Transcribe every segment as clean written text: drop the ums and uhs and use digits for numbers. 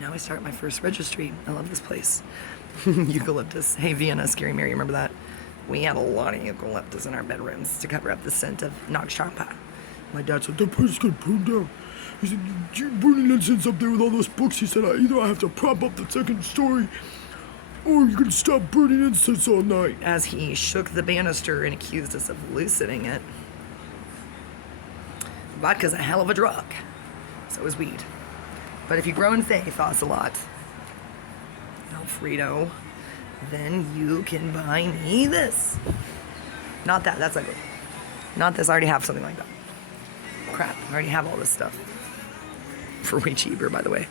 Now I start my first registry. I love this place. Eucalyptus. Hey, Vienna, Scary Mary, remember that? We had a lot of eucalyptus in our bedrooms to cover up the scent of Nagshapa. My dad said, the place got burned down. He said, you're burning incense up there with all those books. He said, either I have to prop up the second story or you can stop burning incense all night. As he shook the banister and accused us of loosening it. Vodka's a hell of a drug. So is weed. But if you grow in faith, Ocelot, Alfredo, then you can buy me this. Not that, that's ugly. Not this, I already have something like that. Crap, I already have all this stuff. For way cheaper, by the way.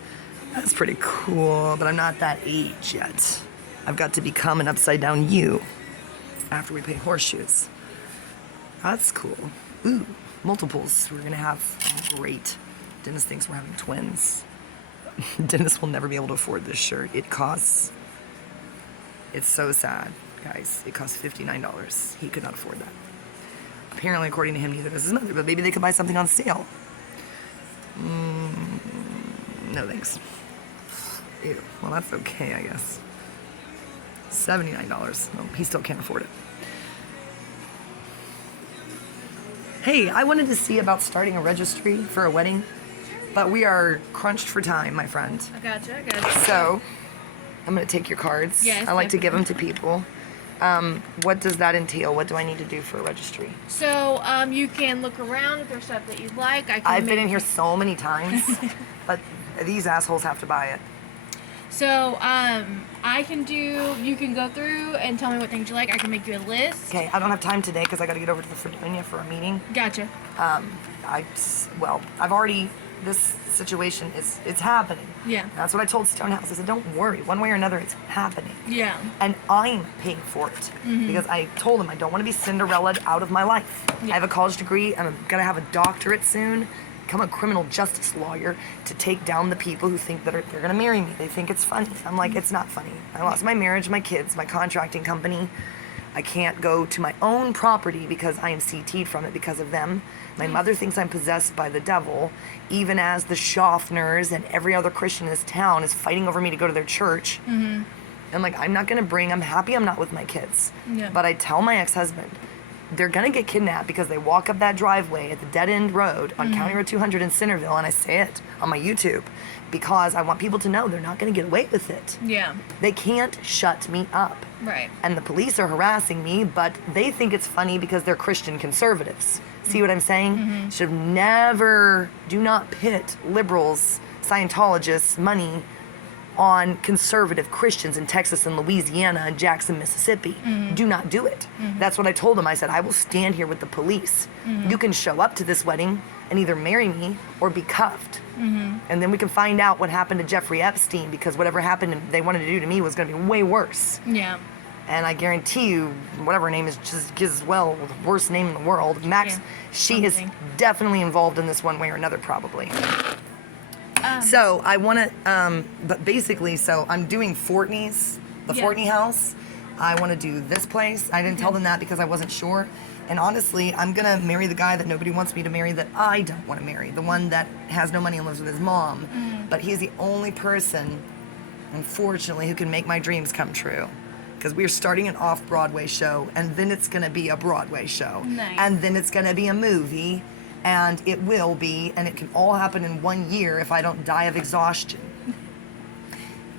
That's pretty cool, but I'm not that age yet. I've got to become an upside down you after we play horseshoes. That's cool. Ooh, multiples. We're gonna have, great. Dennis thinks we're having twins. Dennis will never be able to afford this shirt. It's so sad, guys. It costs $59. He could not afford that. Apparently, according to him, neither does his mother, but maybe they could buy something on sale. No thanks. Ew, well that's okay, I guess. $79. No, he still can't afford it. Hey, I wanted to see about starting a registry for a wedding, but we are crunched for time, my friend. I gotcha. So, I'm gonna take your cards. Yes, I like to give them to people. What does that entail? What do I need to do for a registry? So, you can look around if there's stuff that you'd like. I've been in here so many times, but these assholes have to buy it. So, you can go through and tell me what things you like. I can make you a list. Okay, I don't have time today because I got to get over to the Fredonia for a meeting. Gotcha. This situation it's happening. Yeah. That's what I told Stonehouse. I said, don't worry, one way or another, it's happening. Yeah. And I'm paying for it because I told him I don't want to be Cinderellaed out of my life. Yeah. I have a college degree and I'm gonna have a doctorate soon. Become a criminal justice lawyer to take down the people who think that they're gonna marry me. They think it's funny. I'm like, it's not funny. I lost my marriage, my kids, my contracting company. I can't go to my own property because I am CT'd from it because of them. My mother thinks I'm possessed by the devil, even as the Schaffners and every other Christian in this town is fighting over me to go to their church. I'm like, I'm happy I'm not with my kids. Yeah. But I tell my ex-husband, they're gonna get kidnapped because they walk up that driveway at the dead-end road on County Road 200 in Centerville, and I say it on my YouTube because I want people to know they're not gonna get away with it. Yeah. They can't shut me up. Right. And the police are harassing me, but they think it's funny because they're Christian conservatives. See what I'm saying? Should never, do not pit liberals, Scientologists, money on conservative Christians in Texas and Louisiana and Jackson, Mississippi. Do not do it. That's what I told them. I said, I will stand here with the police. You can show up to this wedding and either marry me or be cuffed. And then we can find out what happened to Jeffrey Epstein, because whatever happened they wanted to do to me was going to be way worse. Yeah. And I guarantee you, whatever her name is, just Gizwell, the worst name in the world, Max, she is definitely involved in this one way or another, probably. So I want to, but basically, so I'm doing Fortney's, the Fortney house. I want to do this place. I didn't tell them that because I wasn't sure. And honestly, I'm going to marry the guy that nobody wants me to marry, that I don't want to marry. The one that has no money and lives with his mom. But he's the only person, unfortunately, who can make my dreams come true. Because we're starting an off-Broadway show, and then it's going to be a Broadway show. Nice. And then it's going to be a movie, and it will be, and it can all happen in 1 year if I don't die of exhaustion.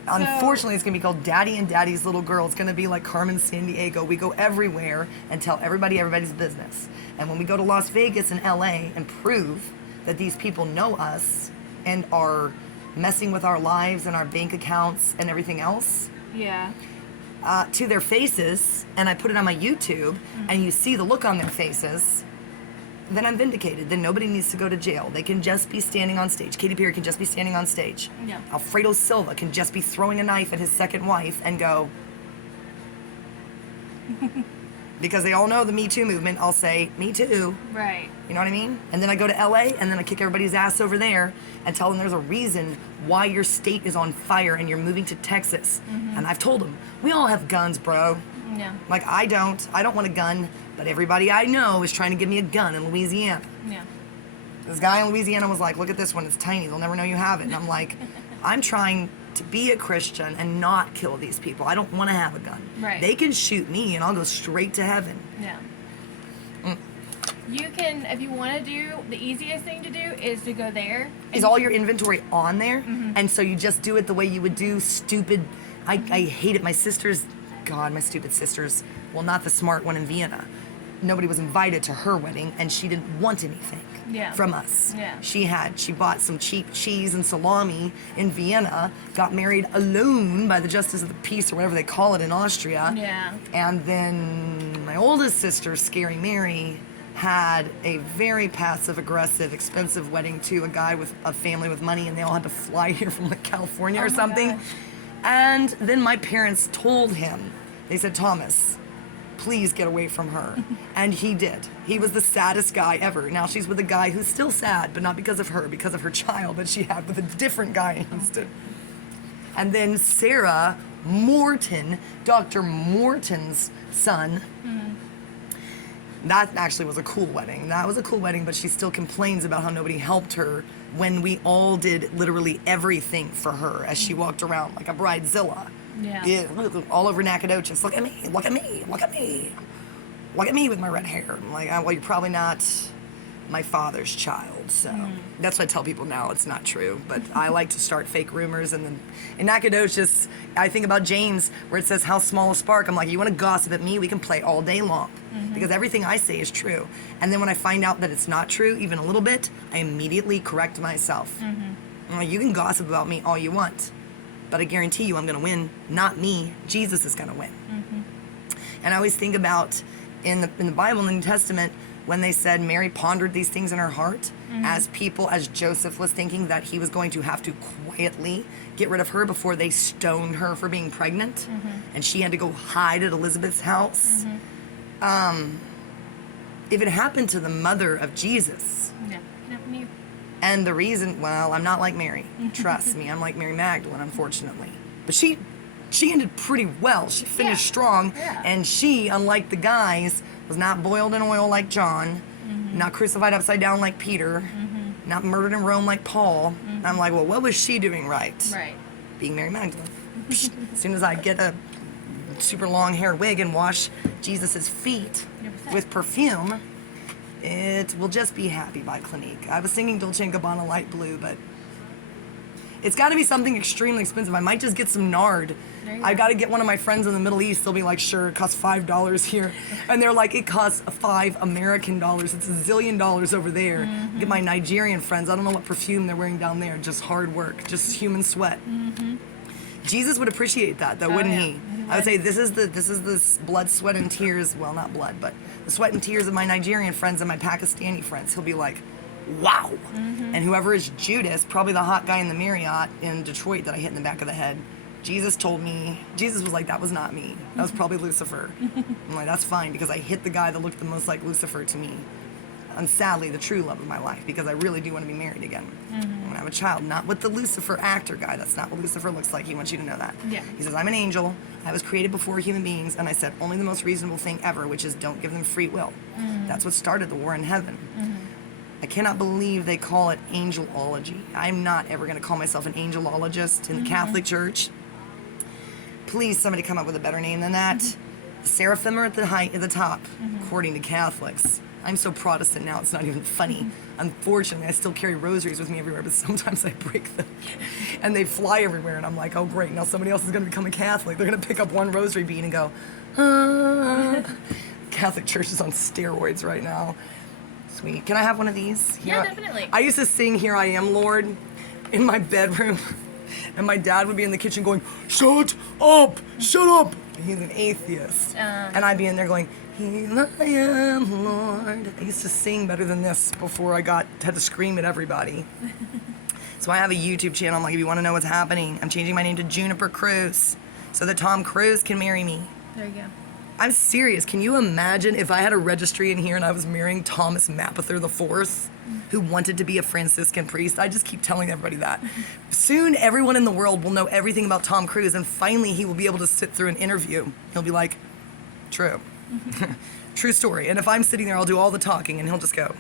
Unfortunately, it's going to be called Daddy and Daddy's Little Girl. It's going to be like Carmen Sandiego. We go everywhere and tell everybody everybody's business. And when we go to Las Vegas and LA and prove that these people know us and are messing with our lives and our bank accounts and everything else, Yeah. to their faces, and I put it on my YouTube, and you see the look on their faces, then I'm vindicated. Then nobody needs to go to jail. They can just be standing on stage. Katy Perry can just be standing on stage. Yeah. Alfredo Silva can just be throwing a knife at his second wife and go, because they all know the Me Too movement, I'll say, Me Too. Right. You know what I mean? And then I go to LA and then I kick everybody's ass over there and tell them there's a reason why your state is on fire and you're moving to Texas. And I've told them, we all have guns, bro. Yeah. Like, I don't want a gun, but everybody I know is trying to give me a gun in Louisiana. Yeah. This guy in Louisiana was like, look at this one, it's tiny, they'll never know you have it. And I'm like, I'm trying to be a Christian and not kill these people. I don't want to have a gun. Right. They can shoot me and I'll go straight to heaven. Yeah. You can, if you want to do, the easiest thing to do is to go there. Is all your inventory on there? And so you just do it the way you would do stupid. I hate it. My sisters, God, my stupid sisters. Well, not the smart one in Vienna. Nobody was invited to her wedding, and she didn't want anything from us. Yeah. She bought some cheap cheese and salami in Vienna, got married alone by the Justice of the Peace or whatever they call it in Austria. Yeah. And then my oldest sister, Scary Mary, had a very passive-aggressive, expensive wedding to a guy with a family with money, and they all had to fly here from like California or something. Gosh. And then my parents told him, they said, Thomas, please get away from her. And he did. He was the saddest guy ever. Now she's with a guy who's still sad, but not because of her, because of her child that she had with a different guy in Houston. And then Sarah Morton, Dr. Morton's son, that actually was a cool wedding. That was a cool wedding, but she still complains about how nobody helped her when we all did literally everything for her as she walked around like a bridezilla. Yeah. All over Nacogdoches. Look at me, look at me, look at me. Look at me with my red hair. I'm like, well, you're probably not my father's child. So that's what I tell people now. It's not true. But I like to start fake rumors. And then in Nacogdoches, I think about James, where it says, how small a spark. I'm like, you want to gossip at me? We can play all day long. Because everything I say is true. And then when I find out that it's not true, even a little bit, I immediately correct myself. I'm like, you can gossip about me all you want. But I guarantee you I'm going to win. Not me. Jesus is going to win. And I always think about in the Bible, in the New Testament, when they said Mary pondered these things in her heart, as Joseph was thinking that he was going to have to quietly get rid of her before they stoned her for being pregnant, and she had to go hide at Elizabeth's house. If it happened to the mother of Jesus, and the reason, well, I'm not like Mary. Trust me, I'm like Mary Magdalene, unfortunately. But she ended pretty well. She finished strong, and she, unlike the guys, was not boiled in oil like John, not crucified upside down like Peter, not murdered in Rome like Paul. And I'm like, well, what was she doing right? Right. Being Mary Magdalene. As soon as I get a super long hair wig and wash Jesus's feet 100%. with perfume, it will just be happy by Clinique. I was singing Dolce & Gabbana Light Blue, but it's got to be something extremely expensive. I might just get some nard. I got to get one of my friends in the Middle East. They'll be like, sure, it costs $5 here. And they're like, it costs $5 American dollars. It's $1 zillion over there. Get my Nigerian friends. I don't know what perfume they're wearing down there. Just hard work, just human sweat. Jesus would appreciate that, though, wouldn't he? I would say this is the blood, sweat, and tears. Well, not blood, but the sweat and tears of my Nigerian friends and my Pakistani friends. He'll be like, wow. And whoever is Judas, probably the hot guy in the Marriott in Detroit that I hit in the back of the head, Jesus told me, Jesus was like, that was not me. That was probably Lucifer. I'm like, that's fine, because I hit the guy that looked the most like Lucifer to me. And sadly, the true love of my life, because I really do want to be married again. I want to have a child, not with the Lucifer actor guy. That's not what Lucifer looks like. He wants you to know that. Yeah. He says, I'm an angel. I was created before human beings, and I said only the most reasonable thing ever, which is don't give them free will. That's what started the war in heaven. I cannot believe they call it angelology. I'm not ever going to call myself an angelologist in the Catholic Church. Please, somebody come up with a better name than that. The seraphim are at the top, according to Catholics. I'm so Protestant now, it's not even funny. Unfortunately, I still carry rosaries with me everywhere, but sometimes I break them. And they fly everywhere, and I'm like, oh great, now somebody else is going to become a Catholic. They're going to pick up one rosary bead and go, Catholic Church is on steroids right now. Sweet. Can I have one of these? Yeah, definitely. I used to sing Here I Am, Lord, in my bedroom. And my dad would be in the kitchen going, shut up, shut up. He's an atheist. And I'd be in there going, here I am, Lord. I used to sing better than this before I had to scream at everybody. So I have a YouTube channel. I'm like, if you want to know what's happening, I'm changing my name to Juniper Cruz so that Tom Cruise can marry me. There you go. I'm serious. Can you imagine if I had a registry in here and I was marrying Thomas Mapother IV, who wanted to be a Franciscan priest? I just keep telling everybody that. Soon, everyone in the world will know everything about Tom Cruise, and finally he will be able to sit through an interview. He'll be like, true. True story. And if I'm sitting there, I'll do all the talking, and he'll just go,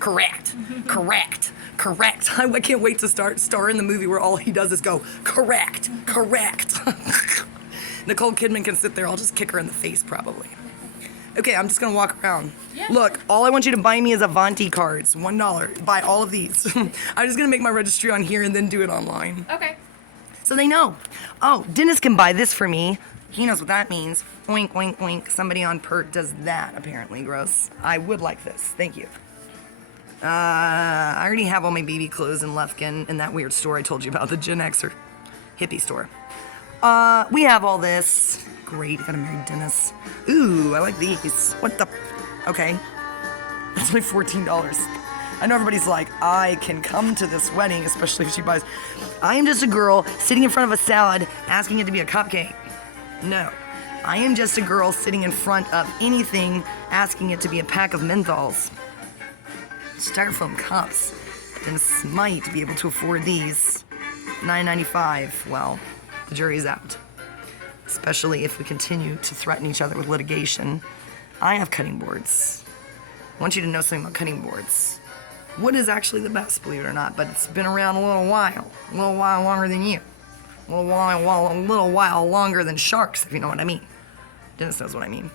Correct. Correct. Correct. I can't wait to star in the movie where all he does is go, correct. Correct. Nicole Kidman can sit there. I'll just kick her in the face probably. Okay, I'm just gonna walk around. Yeah. Look, all I want you to buy me is Avanti cards. $1. Buy all of these. I'm just gonna make my registry on here and then do it online. Okay. So they know. Oh, Dennis can buy this for me. He knows what that means. Oink, oink, oink. Somebody on Perk does that, apparently. Gross. I would like this. Thank you. I already have all my baby clothes in Lufkin in that weird store I told you about, the Gen Xer hippie store. We have all this. Great, gotta marry Dennis. Ooh, I like these. What the? Okay. That's only $14. I know everybody's like, I can come to this wedding, especially if she buys. I am just a girl sitting in front of a salad asking it to be a cupcake. No. I am just a girl sitting in front of anything asking it to be a pack of menthols. Styrofoam cups. Dennis might be able to afford these. $9.95. Well, the jury's out. Especially if we continue to threaten each other with litigation. I have cutting boards. I want you to know something about cutting boards. Wood is actually the best, believe it or not, but it's been around a little while longer than you. A little while longer than sharks, if you know what I mean. Dennis knows what I mean.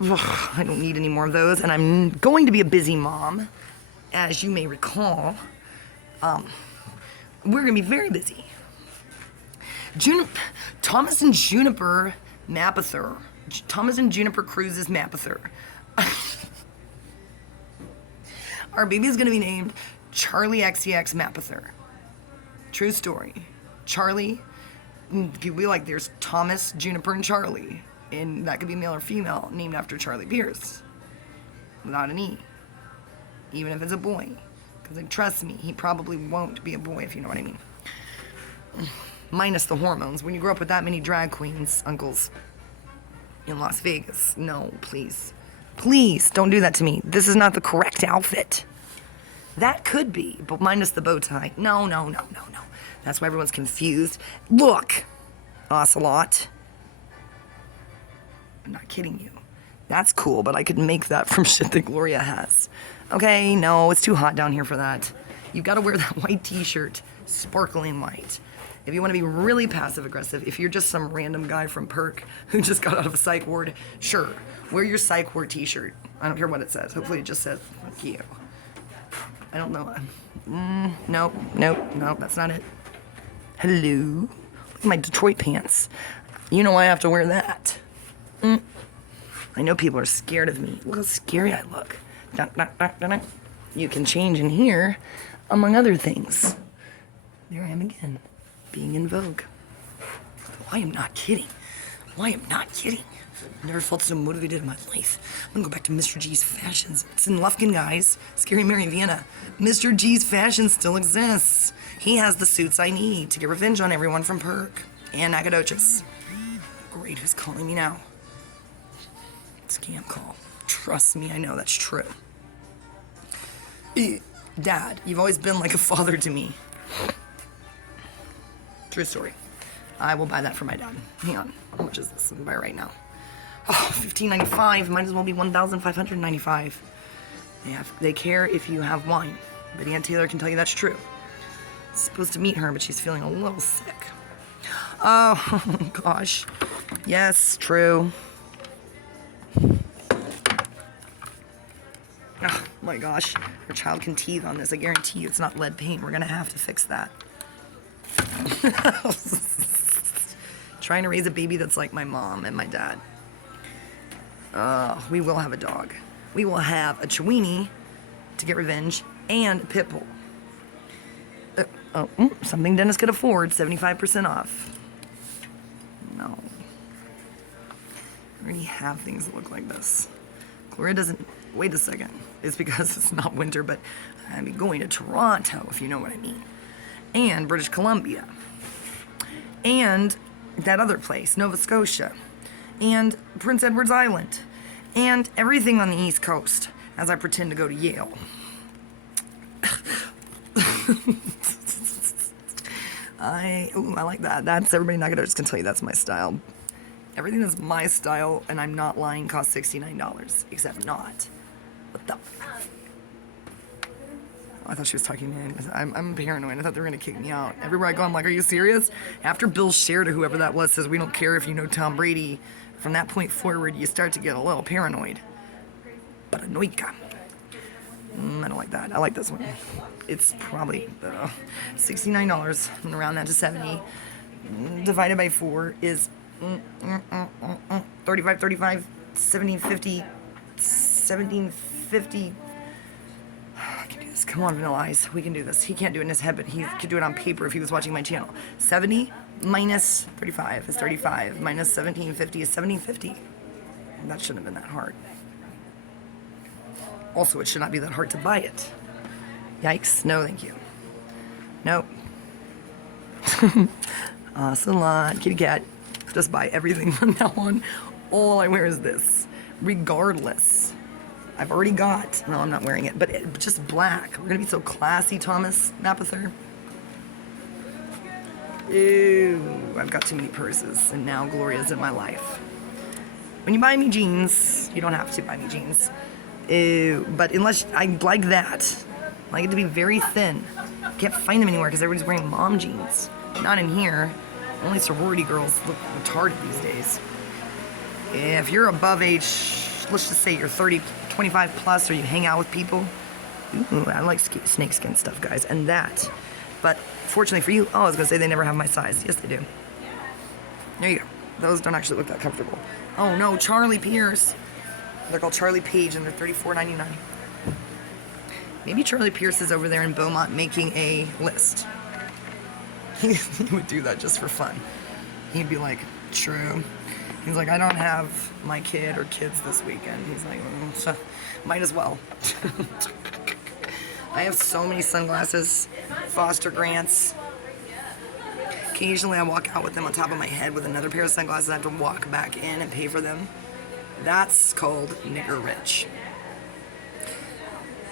Ugh, I don't need any more of those, and I'm going to be a busy mom, as you may recall. We're gonna be very busy. Thomas and Juniper Mapother. Thomas and Juniper Cruises Mapother. Our baby is gonna be named Charlie XCX Mapother. True story. Charlie, could be like there's Thomas, Juniper, and Charlie. And that could be male or female, named after Charlie Pierce. Without an E. Even if it's a boy. Because trust me, he probably won't be a boy, if you know what I mean. Minus the hormones. When you grow up with that many drag queens, uncles, in Las Vegas. No, please. Please, don't do that to me. This is not the correct outfit. That could be, but minus the bow tie. No. That's why everyone's confused. Look, Ocelot. I'm not kidding you. That's cool, but I could make that from shit that Gloria has. Okay, no, it's too hot down here for that. You've got to wear that white t-shirt, sparkling white. If you want to be really passive-aggressive, if you're just some random guy from Perk who just got out of a psych ward, sure, wear your psych ward t-shirt. I don't care what it says. Hopefully it just says, fuck you. I don't know. Nope, that's not it. Hello? Look at my Detroit pants. You know I have to wear that. I know people are scared of me. Look how scary I look. You can change in here, among other things. There I am again, being in vogue. Oh, I am not kidding. Never felt so motivated in my life. I'm gonna go back to Mr. G's Fashions. It's in Lufkin, guys. Scary Mary, Vienna. Mr. G's Fashion still exists. He has the suits I need to get revenge on everyone from Perk and Nacogdoches. Great, who's calling me now? Scam call. Trust me, I know that's true. Dad, you've always been like a father to me. True story. I will buy that for my dad. Hang on. How much is this? I can buy it right now. Oh, $15.95. Might as well be $1,595. They care if you have wine. But Aunt Taylor can tell you that's true. Supposed to meet her, but she's feeling a little sick. Oh, gosh. Yes, true. Oh, my gosh. Your child can teeth on this. I guarantee you it's not lead paint. We're going to have to fix that. Trying to raise a baby that's like my mom and my dad. We will have a dog. We will have a Chiweenie to get revenge and a pit bull. Something Dennis could afford, 75% off. No. I already have things that look like this. Gloria doesn't, wait a second. It's because it's not winter, but I'm going to Toronto, if you know what I mean. And British Columbia. And that other place, Nova Scotia. And Prince Edward's Island. And everything on the East Coast, as I pretend to go to Yale. I like that. That's, everybody Nacogdoches can tell you that's my style. Everything that's my style, and I'm not lying, costs $69. Except not. What the? I thought she was talking to me. I'm paranoid. I thought they were going to kick me out. Everywhere I go, I'm like, are you serious? After Bill Sherrod or whoever that was says, we don't care if you know Tom Brady, from that point forward, you start to get a little paranoid. Paranoica. I don't like that. I like this one. It's probably $69. I'm going to round that to 70. Divided by 4 is 35, 17, 50, 1750. I can do this. Come on, Vanilla Ice. We can do this. He can't do it in his head, but he could do it on paper if he was watching my channel. 70 minus 35 is 35. Minus 1750 is 1750. That shouldn't have been that hard. Also, it should not be that hard to buy it. Yikes. No, thank you. Nope. Ocelot. Kitty cat. Just buy everything from now on. All I wear is this. Regardless. I've already got, no, I'm not wearing it, but just black. We're gonna be so classy, Thomas Mapother. Ew, I've got too many purses, and now Gloria's in my life. When you buy me jeans, you don't have to buy me jeans. Ew, but unless, I like that. I like it to be very thin. Can't find them anywhere because everybody's wearing mom jeans. Not in here. Only sorority girls look retarded these days. If you're above age, let's just say you're 30, 25 plus, or you hang out with people. Ooh, I like snakeskin stuff, guys, and that. But fortunately for you, I was gonna say they never have my size. Yes, they do. There you go. Those don't actually look that comfortable. Oh no, Charlie Pierce. They're called Charlie Page, and they're $34.99. Maybe Charlie Pierce is over there in Beaumont making a list. He would do that just for fun. He'd be like, true. He's like, I don't have my kid or kids this weekend. He's like, so might as well. I have so many sunglasses, foster grants. Occasionally I walk out with them on top of my head with another pair of sunglasses. I have to walk back in and pay for them. That's called nigger rich.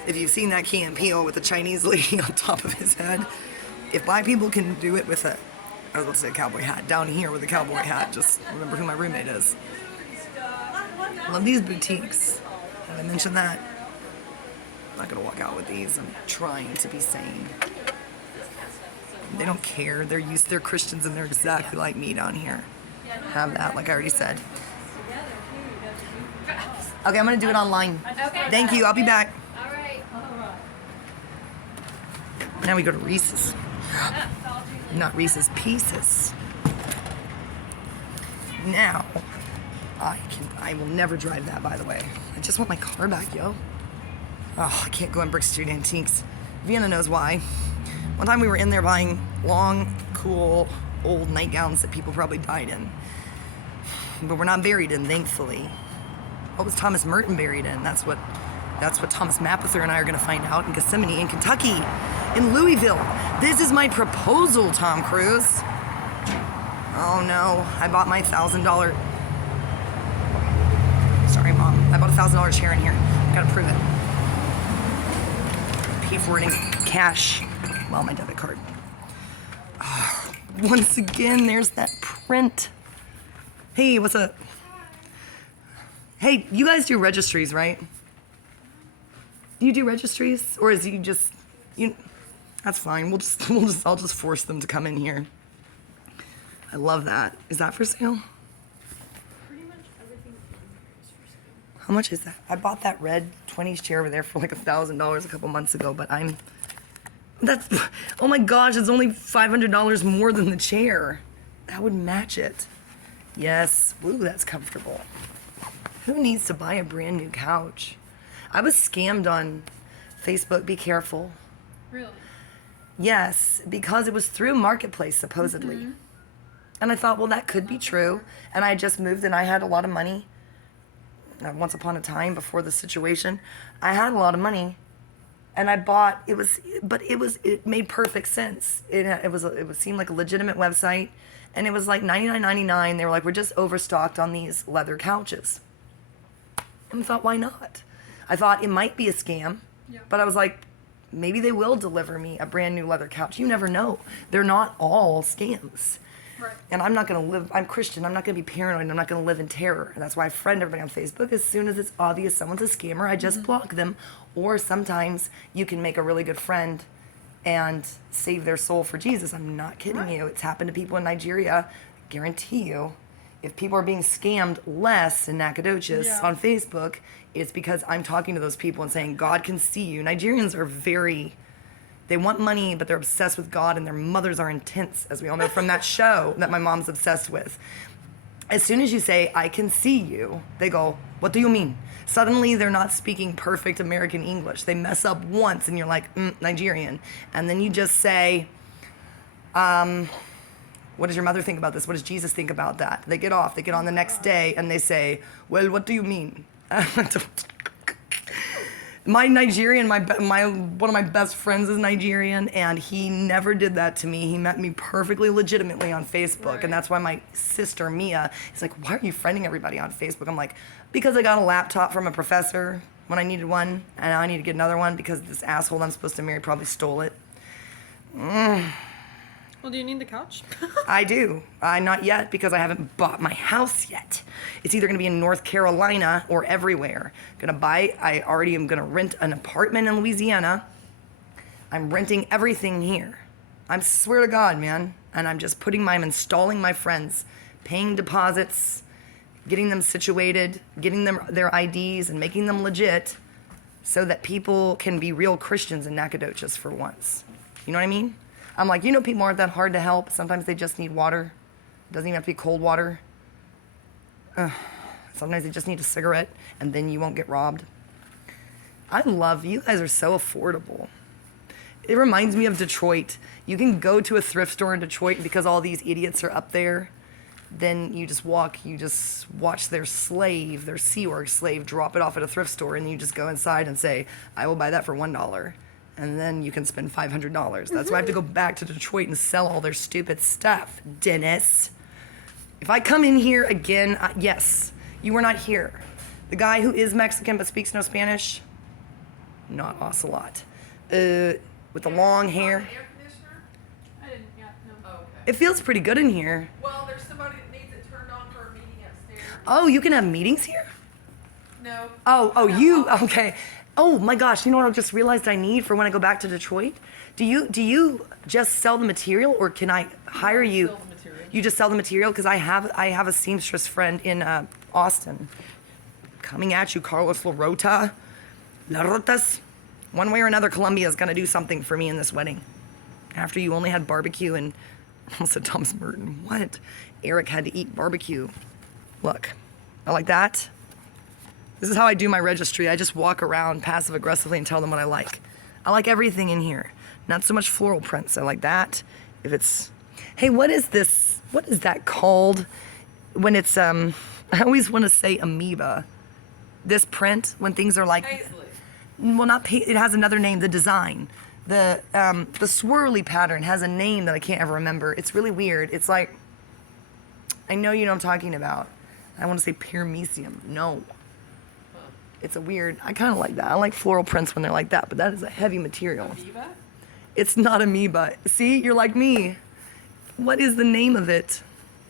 If you've seen that Key and Peele with the Chinese lady on top of his head, if black people can do it with I was about to say a cowboy hat, down here with a cowboy hat, just remember who my roommate is. Love these boutiques. Have I mentioned that? I'm not gonna walk out with these. I'm trying to be sane. They don't care. They're Christians and they're exactly like me down here. Have that, like I already said. Okay, I'm gonna do it online. Okay. Thank you, I'll be back. All right. Now we go to Reese's. Not Reese's Pieces. Now, I will never drive that, by the way. I just want my car back, yo. Oh, I can't go on Brick Street Antiques. Vienna knows why. One time we were in there buying long, cool, old nightgowns that people probably died in. But we're not buried in, thankfully. What was Thomas Merton buried in? That's what Thomas Mapother and I are gonna find out in Gethsemane, in Kentucky, in Louisville. This is my proposal, Tom Cruise. Oh no, I bought my $1,000. Sorry, Mom. I bought a $1,000 chair in here. Gotta prove it. Pay for it in cash. Well, my debit card. Oh, once again, there's that print. Hey, what's up? Hey, you guys do registries, right? Do you do registries, or is you? That's fine. I'll just force them to come in here. I love that. Is that for sale? Pretty much everything is for sale. How much is that? I bought that red 20s chair over there for like $1,000 a couple months ago, but oh my gosh, it's only $500 more than the chair. That would match it. Yes, ooh, that's comfortable. Who needs to buy a brand new couch? I was scammed on Facebook, be careful. Really? Yes, because it was through Marketplace, supposedly. Mm-hmm. And I thought, well, that could be true. And I just moved and I had a lot of money. Once upon a time, before the situation, I had a lot of money. And I bought, it made perfect sense. It seemed like a legitimate website. And it was like $99.99. They were like, we're just overstocked on these leather couches. And I thought, why not? I thought it might be a scam, but I was like, maybe they will deliver me a brand new leather couch. You never know. They're not all scams. Right. And I'm not going to live, I'm Christian, I'm not going to be paranoid, I'm not going to live in terror. And that's why I friend everybody on Facebook. As soon as it's obvious someone's a scammer, I just block them. Or sometimes you can make a really good friend and save their soul for Jesus. I'm not kidding you. It's happened to people in Nigeria. I guarantee you, if people are being scammed less in Nacogdoches on Facebook, it's because I'm talking to those people and saying, God can see you. Nigerians are they want money, but they're obsessed with God, and their mothers are intense, as we all know from that show that my mom's obsessed with. As soon as you say, I can see you, they go, what do you mean? Suddenly they're not speaking perfect American English. They mess up once and you're like, Nigerian. And then you just say, what does your mother think about this? What does Jesus think about that? They get off, they get on the next day and they say, well, what do you mean? My Nigerian, one of my best friends is Nigerian, and he never did that to me. He met me perfectly legitimately on Facebook, and that's why my sister, Mia, is like, why are you friending everybody on Facebook? I'm like, because I got a laptop from a professor when I needed one, and now I need to get another one because this asshole I'm supposed to marry probably stole it. Well, do you need the couch? I do. Not yet, because I haven't bought my house yet. It's either going to be in North Carolina or everywhere. I already am going to rent an apartment in Louisiana. I'm renting everything here. I swear to God, man. And I'm just I'm installing my friends, paying deposits, getting them situated, getting them their IDs and making them legit so that people can be real Christians in Nacogdoches for once. You know what I mean? I'm like, people aren't that hard to help. Sometimes they just need water. It doesn't even have to be cold water. Sometimes they just need a cigarette, and then you won't get robbed. I love you guys are so affordable. It reminds me of Detroit. You can go to a thrift store in Detroit, and because all these idiots are up there, then you just watch their Sea-Org slave drop it off at a thrift store, and you just go inside and say, I will buy that for $1. And then you can spend $500. That's why I have to go back to Detroit and sell all their stupid stuff, Dennis. If I come in here again, yes, you were not here. The guy who is Mexican but speaks no Spanish, not Ocelot. With the long hair. Air conditioner? I didn't, no. Oh, okay. It feels pretty good in here. Well, there's somebody that needs it turned on for a meeting upstairs. Oh, you can have meetings here? No. Okay. Oh my gosh, you know what I just realized I need for when I go back to Detroit? Do you just sell the material, or can I hire you? Sell the material. You just sell the material? Because I have a seamstress friend in Austin. Coming at you, Carlos La Rotas. One way or another, Colombia is going to do something for me in this wedding. After you only had barbecue and, I almost said Thomas Merton. What? Eric had to eat barbecue. Look, I like that. This is how I do my registry. I just walk around passive aggressively and tell them what I like. I like everything in here. Not so much floral prints. I like that. Hey, what is this? What is that called? When it's, I always want to say amoeba. This print, when things are like, Paisley. well, not it has another name, the design. The swirly pattern has a name that I can't ever remember. It's really weird. It's like, I know you know what I'm talking about. I want to say paramecium. No. It's a weird, I kind of like that. I like floral prints when they're like that, but that is a heavy material. Amoeba? It's not amoeba. See, you're like me. What is the name of it?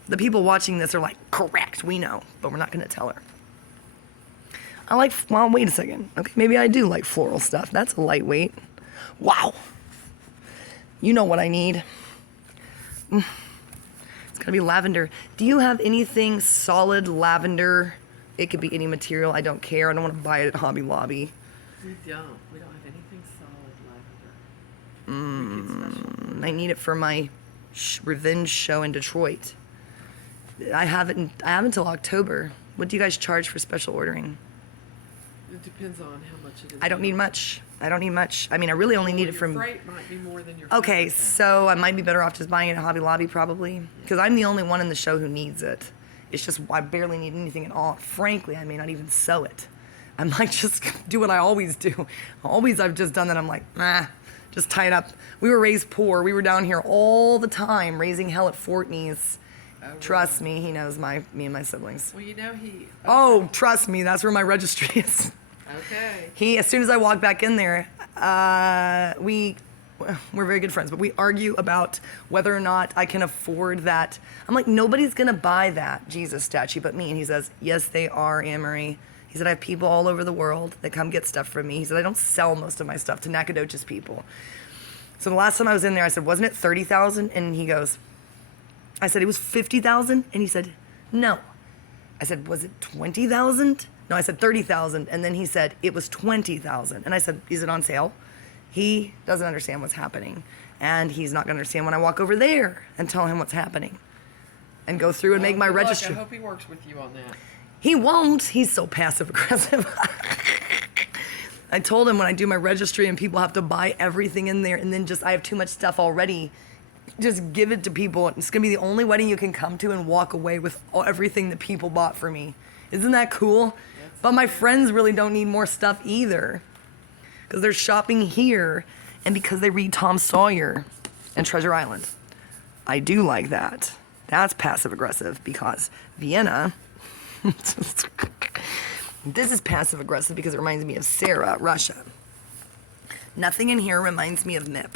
The people watching this are like, correct, we know, but we're not going to tell her. Well, wait a second. Okay, maybe I do like floral stuff. That's a lightweight. Wow. You know what I need. It's got to be lavender. Do you have anything solid lavender? It could be any material. I don't care. I don't want to buy it at Hobby Lobby. We don't. We don't have anything solid lavender. I need it for my revenge show in Detroit. I have it until October. What do you guys charge for special ordering? It depends on how much it is. I don't need much. I mean, I really only need it from. Your freight might be more than your. Okay, freight. so I might be better off just buying it at Hobby Lobby probably, because I'm the only one in the show who needs it. It's just I barely need anything at all. Frankly, I may not even sew it. I might just do what I always do. I've just done that. I'm like, just tie it up. We were raised poor. We were down here all the time, raising hell at Fortney's. Oh, really? Trust me, he knows me and my siblings. Well, you know he. Oh, trust me, that's where my registry is. Okay. As soon as I walk back in there, we're very good friends, but we argue about whether or not I can afford that. I'm like, nobody's gonna buy that Jesus statue but me. And he says, yes, they are, Anne-Marie. He said, I have people all over the world that come get stuff from me. He said, I don't sell most of my stuff to Nacogdoches people. So the last time I was in there, I said, wasn't it 30,000? And he goes, I said, it was 50,000? And he said, no. I said, was it 20,000? No, I said 30,000. And then he said, it was 20,000. And I said, is it on sale? He doesn't understand what's happening. And he's not gonna understand when I walk over there and tell him what's happening. And go through and make my Good luck. registry. I hope he works with you on that. He won't. He's so passive aggressive. I told him when I do my registry and people have to buy everything in there and then just, I have too much stuff already, just give it to people. It's gonna be the only wedding you can come to and walk away with everything that people bought for me. Isn't that cool? But my friends really don't need more stuff either because they're shopping here and because they read Tom Sawyer and Treasure Island. I do like that. That's passive aggressive because Vienna, this is passive aggressive because it reminds me of Sarah, Russia. Nothing in here reminds me of MIP.